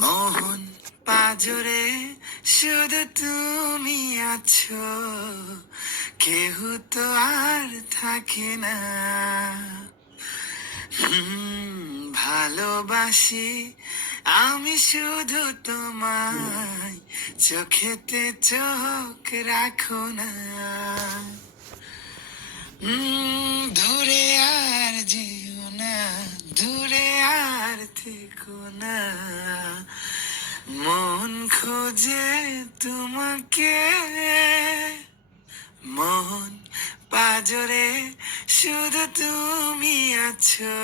মোহন পাজরে শুধু তুমি আছো, কেহ তো আর থাকে না। ভালোবাসি আমি শুধু তোমায়, চোখেতে চোখ রাখো না। দূরে আর যেও না, দূরে আর থেকো না, মন খোঁজে তোমাকে। মন পাজরে শুধু তুমি আছো,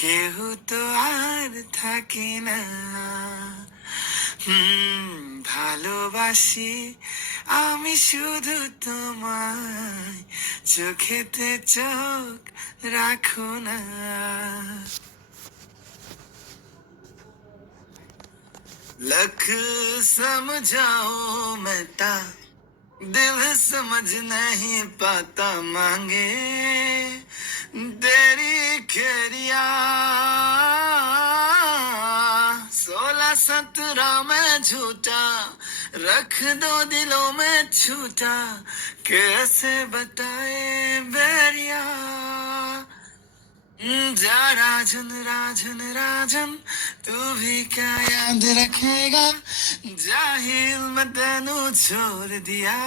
কেহ তো আর থাকে না। ভালোবাসি আমি শুধু তোমায়, চোখেতে চোখ রাখো না। लख समझाओ मेरा दिल समझ नहीं पाता, मांगे तेरी खेरिया। 16-17 में झूठा रख दो दिलों में छूटा, कैसे बताए बैरिया। जा राजन राजन राजन, तू भी क्या याद रखेगा, जाहिल मैं तेनू छोड़ दिया।